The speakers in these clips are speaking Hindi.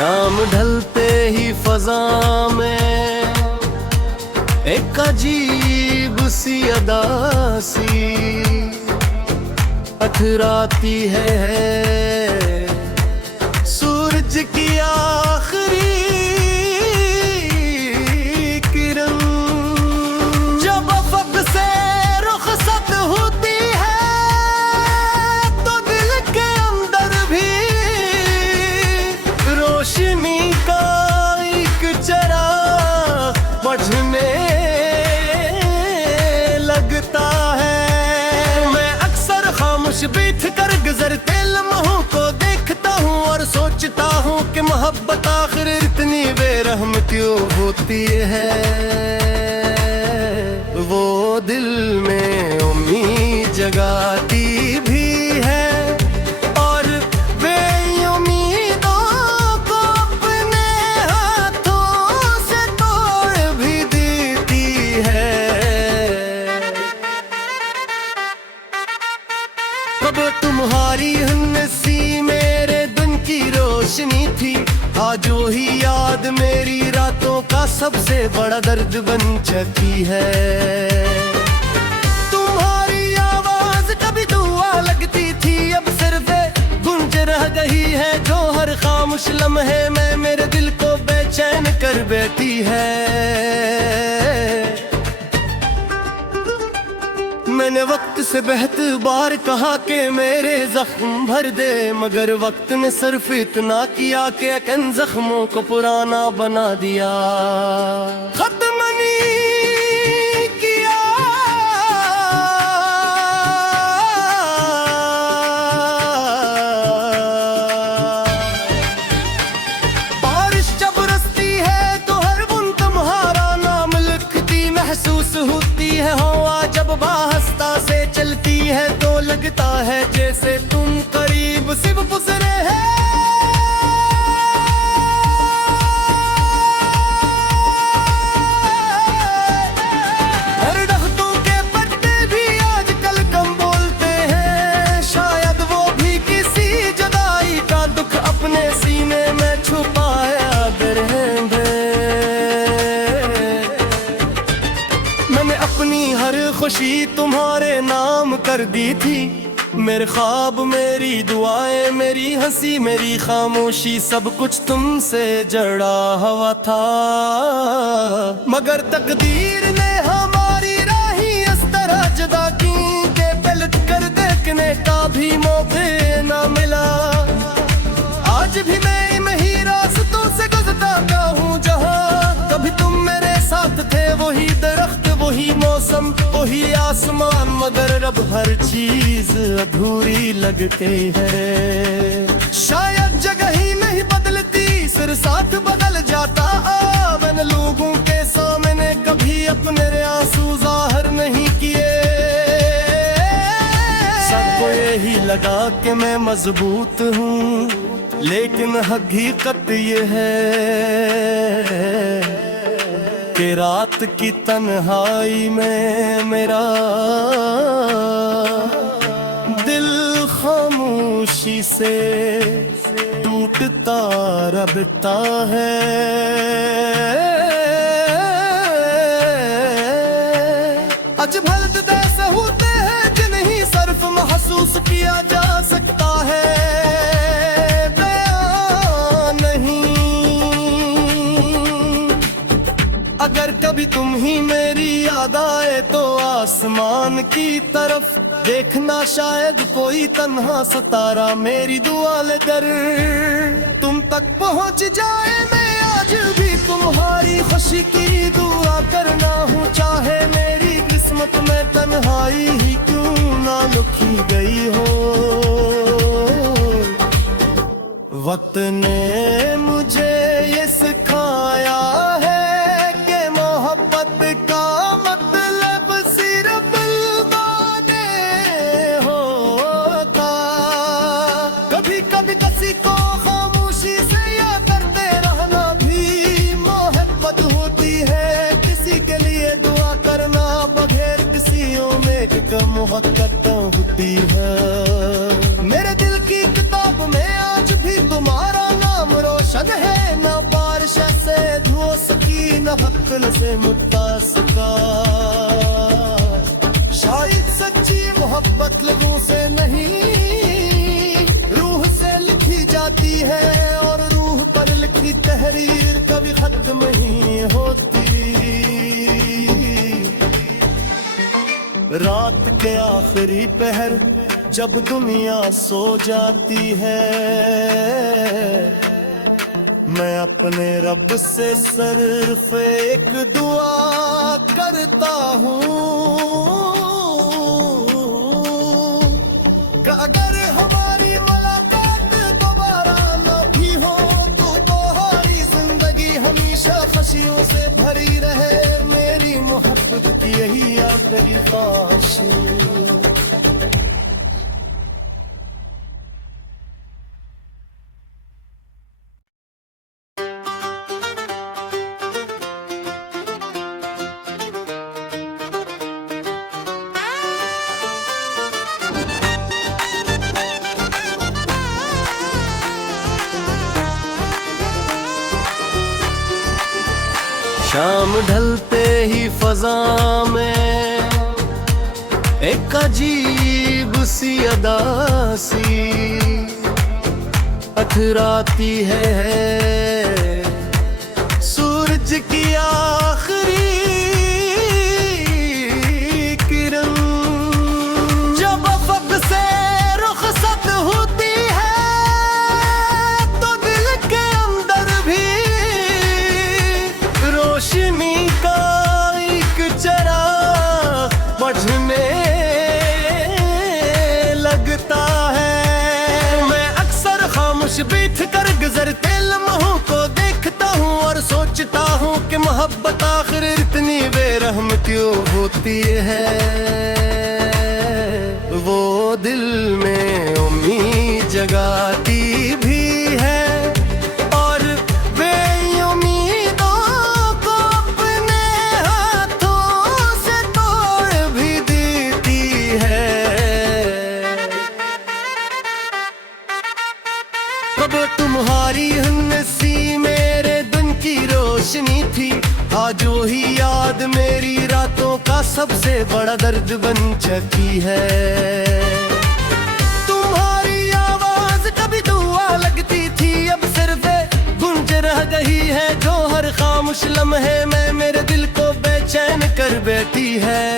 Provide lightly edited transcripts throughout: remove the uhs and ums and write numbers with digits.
शाम ढलते ही फजा में एक अजीब सी अदा सी अथराती है सूरज की आखिरी किरण। जब अफक से रुखसत होती है तो दिल के अंदर भी रोशनी का एक चराग बुझने लगता है। मैं अक्सर खामोश बैठ कर गुजरते लम्हों को देखता हूँ और सोचता हूँ कि मोहब्बत आखिर इतनी बेरहम क्यों होती है। वो दिल में उम्मीद जगाती भी है और बेउम्मीदों को अपने हाथों से तोड़ भी देती है। कब तुम्हारी हंसी मेरे दिन की रोशनी थी, आज वही याद मेरी रातों का सबसे बड़ा दर्द बन चुकी है। तुम्हारी आवाज कभी दुआ लगती थी, अब सिर्फ गूंज रह गई है जो हर खामोश लम्हे में मेरे दिल को बेचैन कर बैठी है। मैंने वक्त से बेहतर बार कहा कि मेरे जख्म भर दे, मगर वक्त ने सिर्फ इतना किया कि अन जख्मों को पुराना बना दिया। खत्म नहीं किया बारिश जब बरसती है तो हर बूंद तुम्हारा नाम लिखती महसूस होती है। हवा जब वास्ता से चलती है तो लगता है जैसे तुम करीब सिर्फ गुजरे हैं। हर दरख्तों के पत्ते भी आजकल कम बोलते हैं, शायद वो भी किसी जुदाई का दुख अपने सीने में छुपाया रहेंगे। मैंने अपनी हर खुशी तुम्हारे नाम कर दी थी, मेरे ख्वाब मेरी दुआएं मेरी हंसी मेरी खामोशी सब कुछ तुमसे जड़ा हुआ था। मगर तकदीर ने हमारी राही इस तरह जुदा की कि पलट कर देखने का भी मौके ना मिला। आज भी मैं इन्हीं रास्तों से गुजरता हूँ जहाँ कभी तुम मेरे साथ थे। वही दरख्त वही मौसम वही आसमान, मगर अब हर चीज अधूरी लगती है। शायद जगह ही नहीं बदलती सिर साथ बदल जाता। मैंने लोगों के सामने कभी अपने आंसू जाहिर नहीं किए, सबको यही लगा कि मैं मजबूत हूँ, लेकिन हकीकत ये है कि रात की तन्हाई में मेरा दिल खामोशी से टूटता रबता है। अजब हालत ऐसे होते हैं जिन्हें सिर्फ महसूस किया जा सकता है, अगर कभी तुम ही मेरी याद आए तो आसमान की तरफ देखना, शायद कोई तन्हा सितारा मेरी दुआ लेकर तुम तक पहुंच जाए। मैं आज भी तुम्हारी खुशी की दुआ करना हूँ, चाहे मेरी किस्मत में तन्हाई ही क्यों ना लिखी गई हो। वक्त ने मुझे ये सिखाया है मोहब्बत होती है। मेरे दिल की किताब में आज भी तुम्हारा नाम न हक न से मुत्तास का। शायद सच्ची मोहब्बत लोगों से नहीं, रूह से लिखी जाती है, और रूह पर लिखी तहरीर कभी खत्म नहीं होती। रात के आखिरी पहर जब दुनिया सो जाती है, मैं अपने रब से सिर्फ एक दुआ करता हूँ कि अगर हमारी मुलाकात दोबारा न भी हो तो तुम्हारी जिंदगी हमेशा खुशियों से भरी रहे। मेरी मोहब्बत की यही आखिरी ख्वाहिश है। शाम ढलते ही फजा में एक अजीब सी अदा सी अथराती है। सूरज की आखिरी किरण जब अफक से रुखसत होती है, तो दिल के अंदर भी रोशनी का एक चराग बढ़ने लगता है। मैं अक्सर खामोश बैठ कर गुजरते लम्हों को देखता हूँ और सोचता हूँ कि मोहब्बत आखिर इतनी बेरहम क्यों होती है। वो दिल में उम्मीद जगाती भी है, तुम्हारी हंसी मेरे दिन की रोशनी थी। आज वही याद मेरी रातों का सबसे बड़ा दर्द बन चुकी है। तुम्हारी आवाज कभी दुआ लगती थी, अब सिर्फ गूंज रह गई है, जो हर खामोश लम्हे में मेरे दिल को बेचैन कर बैठी है।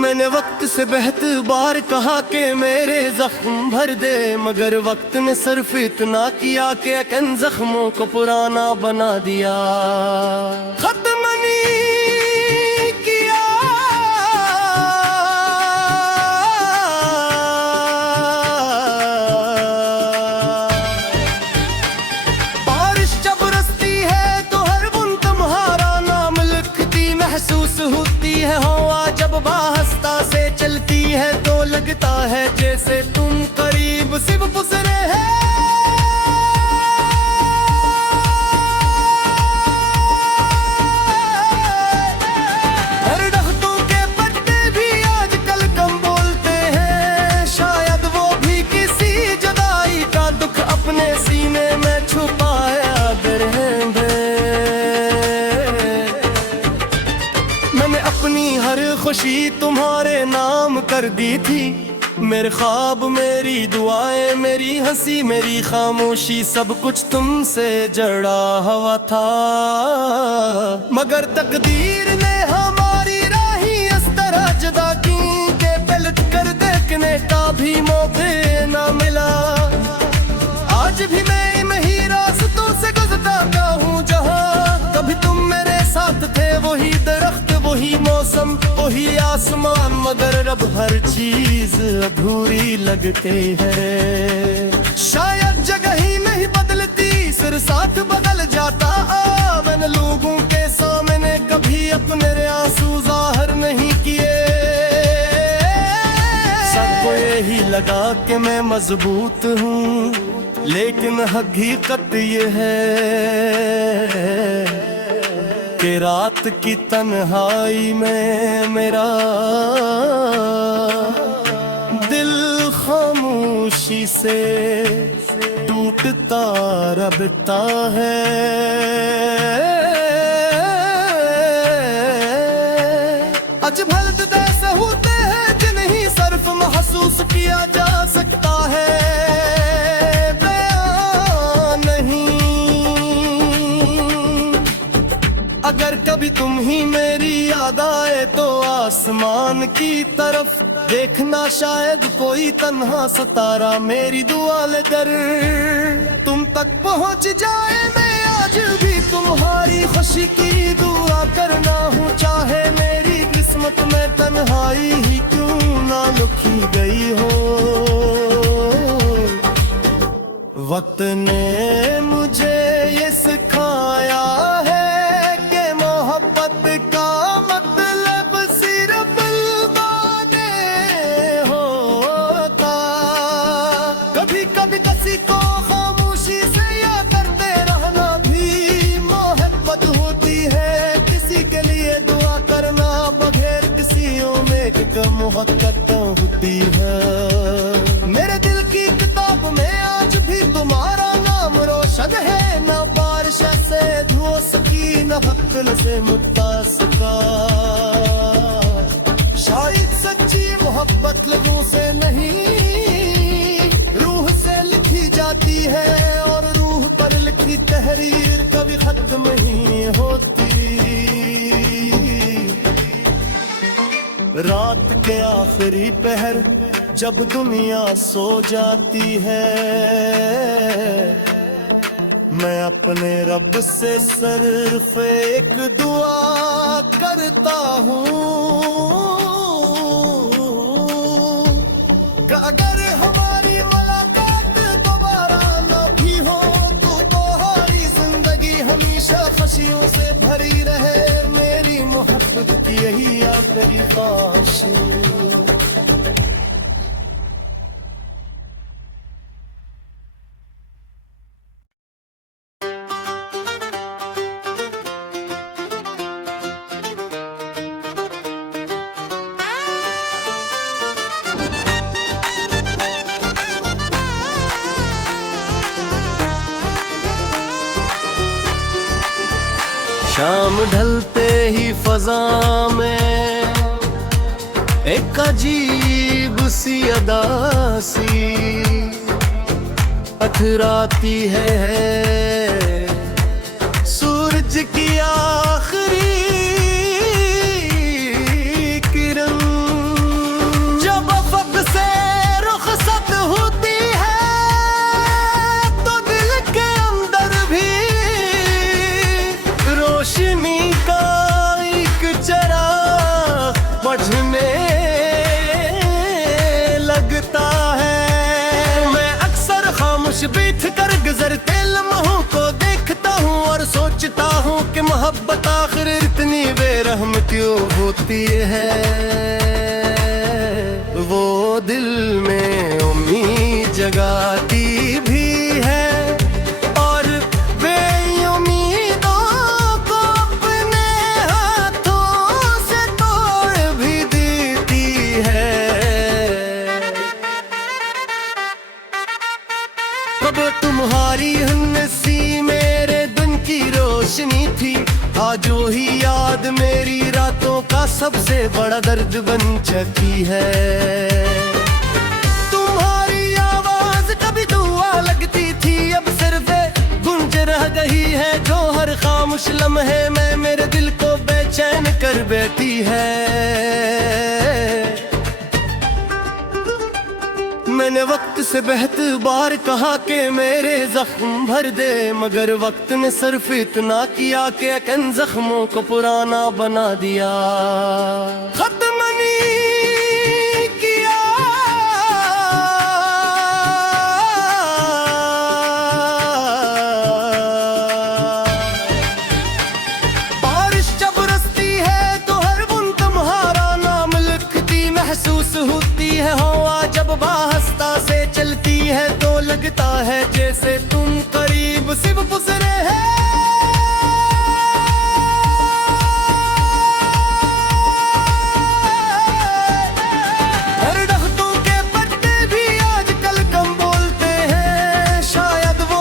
मैंने वक्त से बेहतर बार कहा कि मेरे जख्म भर दे, मगर वक्त ने सिर्फ इतना किया कि अन जख्मों को पुराना बना दिया। खत्म नहीं किया बारिश जब बरसती है तो हर बुन तुम्हारा नाम लिखती महसूस होती है। हवा जब वास्ता से चलती है तो लगता है जैसे तुम करीब सिर्फ गुजरे हैं। हर दख्तों के पत्ते भी आजकल कम बोलते हैं, शायद वो भी किसी जुदाई का दुख अपने सीने में छुपाया रहेंगे। मैंने अपनी हर खुशी तुम्हारे नाम कर दी थी, मेरे ख्वाब मेरी दुआएं मेरी हंसी मेरी खामोशी सब कुछ तुमसे जड़ा हुआ था। मगर तकदीर ने हमारी राही इस तरह जुदा की कि पलट कर देखने का भी मौके ना मिला। आज भी मैं इन्हीं रास्तों से गुजरता हूँ जहाँ कभी तुम मेरे साथ थे। वही दरख्त वही मौसम वही आसमान, मगर अब हर चीज अधूरी लगती है। शायद जगह ही नहीं बदलती, सिर साथ बदल जाता। मैंने लोगों के सामने कभी अपने आंसू जाहिर नहीं किए। सबको यही लगा कि मैं मजबूत हूँ, लेकिन हकीकत ये है कि रात की तन्हाई में मेरा दिल खामोशी से टूट टूटता रबता है। अज भलत जैसे होते हैं जिन्हें सिर्फ महसूस किया जा सकता है, बयान नहीं। अगर कभी तुम ही मेरी याद आए तो आसमान की तरफ देखना, शायद कोई तन्हा सितारा मेरी दुआ लेकर तुम तक पहुंच जाए। मैं आज भी तुम्हारी खुशी की दुआ करना हूँ, चाहे मेरी किस्मत में तन्हाई ही क्यों ना लिखी गई हो। वक्त ने मुझे ये सिखाया है कि मोहब्बत का मतलब सिर्फ बातें होता। कभी कभी किसी को खामोशी से याद करते रहना भी मोहब्बत होती है। किसी के लिए दुआ करना बगैर किसी उम्मीद का मोहब्बत होती है। मेरे दिल की किताब में आज भी तुम्हारा नाम रोशन है, न बारिश से धो सकी न हक्कल से मुक्ता सका। शायद सच्ची मोहब्बत लोगों से नहीं रूह से लिखी जाती है, और रूह पर लिखी तहरीर कभी खत्म नहीं होती। रात के आखिरी पहर जब दुनिया सो जाती है, मैं अपने रब से सिर्फ एक दुआ करता हूँ कि अगर हमारी मुलाकात दोबारा न भी हो तो तुम्हारी जिंदगी हमेशा खुशियों से भरी रहे। मेरी मोहब्बत की यही आखिरी ख्वाहिश है। शाम ढलते ही फजा में एक अजीब सी अदा सी अथराती है। सूरज की आखिरी किरण जब अफक से रुखसत होती है तो दिल के अंदर भी रोशनी का एक चराग बढ़ने लगता है। मैं अक्सर खामोश बैठ कर गुजरते लम्हों को देखता हूँ और सोचता हूँ कि मोहब्बत आखिर इतनी बेरहम क्यों होती है। वो दिल में उम्मीद जगाती भी है और बेउम्मीदों को अपने हाथों से तोड़ भी देती है। कब तुम्हारी हंसी मेरे दिन की रोशनी थी, आज वही याद मेरी रातों का सबसे बड़ा दर्द बन चुकी है। तुम्हारी आवाज कभी दुआ लगती थी, अब सिर्फ गूंज रह गई है जो हर खामोश लम्हे में मेरे दिल को बेचैन कर बैठी है। मैंने वक्त से बेहतर बार कहा कि मेरे जख्म भर दे, मगर वक्त ने सिर्फ इतना किया कि अन जख्मों को पुराना बना दिया। खत्म नहीं किया बारिश जब बरसती है तो हर बूंद तुम्हारा नाम लिखती महसूस होती है। हवा जब बाहस्ता से चलती है तो लगता है जैसे तुम करीब सिर्फ गुजरे हैं। हर दरख्तों के पत्ते भी आजकल कम बोलते हैं, शायद वो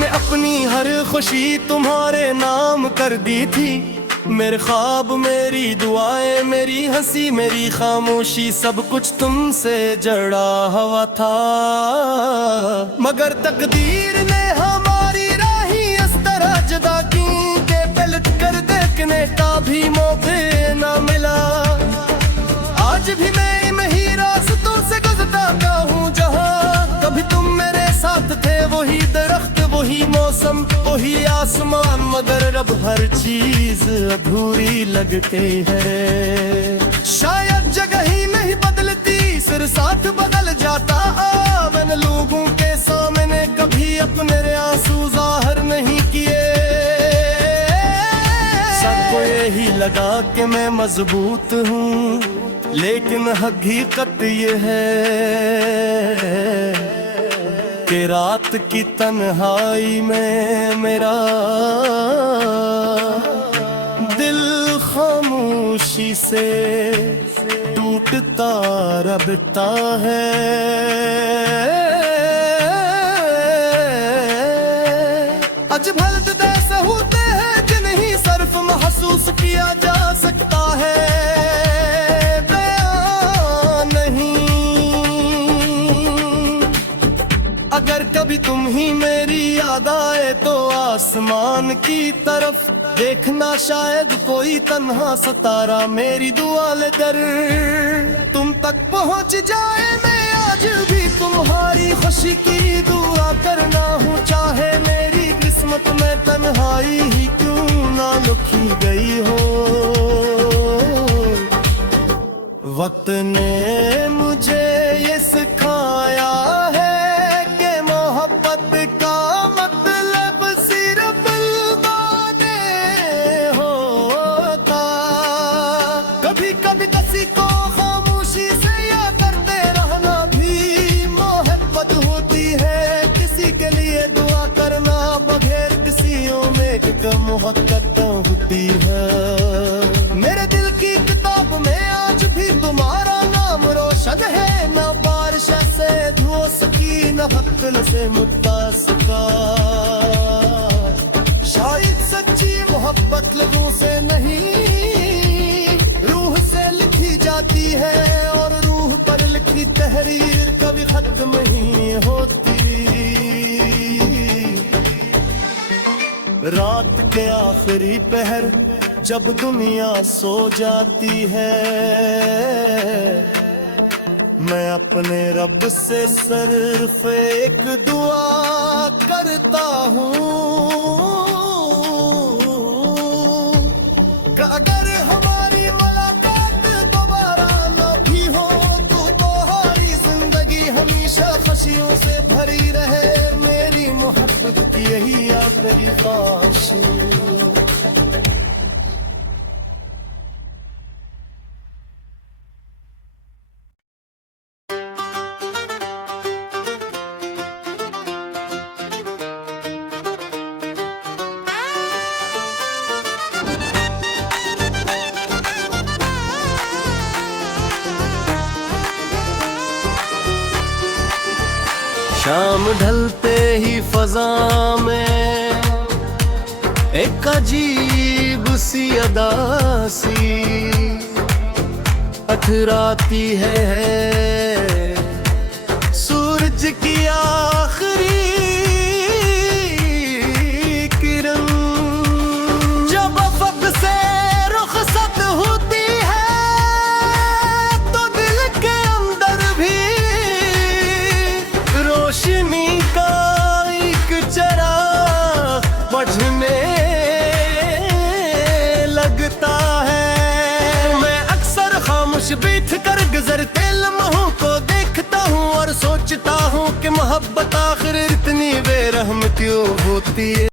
मैंने अपनी हर खुशी तुम्हारे नाम कर दी थी। मेरे ख्वाब, मेरी दुआएं, मेरी हंसी, मेरी खामोशी, सब कुछ तुमसे जड़ा हुआ था। मगर तकदीर ने हमारी राही इस तरह जुदा की के पलट कर देखने का भी मौके न मिला। आज भी मैं इन ही रास्तों से गुजरता हूँ जहाँ कभी तुम मेरे साथ थे। वही दरख्त, वही मौसम, वही आसमान, मगर अब हर चीज अधूरी लगती है। शायद जगह ही नहीं बदलती, सिर साथ बदल जाता। मैंने लोगों के सामने कभी अपने आंसू जाहिर नहीं किए। सबको यही लगा कि मैं मजबूत हूँ, लेकिन हकीकत ये है कि रात की तन्हाई में मेरा दिल खामोशी से टूटता रबता है। अजब हालत ऐसे होते हैं जिन्हें सिर्फ महसूस किया जा सकता है, अगर कभी तुम ही मेरी याद आए तो आसमान की तरफ देखना। शायद कोई तन्हा सितारा मेरी दुआ लेकर तुम तक पहुंच जाए। मैं आज भी तुम्हारी खुशी की दुआ करना हूँ, चाहे मेरी किस्मत में तन्हाई ही क्यों ना लिखी गई हो। वक्त ने मुझे ये सिखाया है मोहब्बत होती है। मेरे दिल की किताब में आज भी तुम्हारा नाम रोशन है। न बारिश से धो सकी, न हक से मुद्दा सका। शायद सच्ची मोहब्बत लोगों से नहीं, रूह से लिखी जाती है, और रूह पर लिखी तहरीर कभी खत्म ही होती। रात के आखिरी पहर जब दुनिया सो जाती है, मैं अपने रब से सिर्फ एक दुआ करता हूँ कि अगर हमारी मुलाकात दोबारा न भी हो तो तुम्हारी जिंदगी हमेशा खुशियों से भरी रहे। मेरी मोहब्बत की यही आखिरी ख्वाहिश है। शाम ढलते ही फजा में एक अजीब सी अदा सी अथराती है। सूरज की आखिरी किरण जब अफक से रुखसत होती है तो दिल के अंदर भी रोशनी का एक चराग बढ़ने लगता है। मैं अक्सर खामोश बैठ कर गुजरते लम्हों को देखता हूँ और सोचता हूँ कि मोहब्बत आखिर इतनी बेरहम क्यों होती है।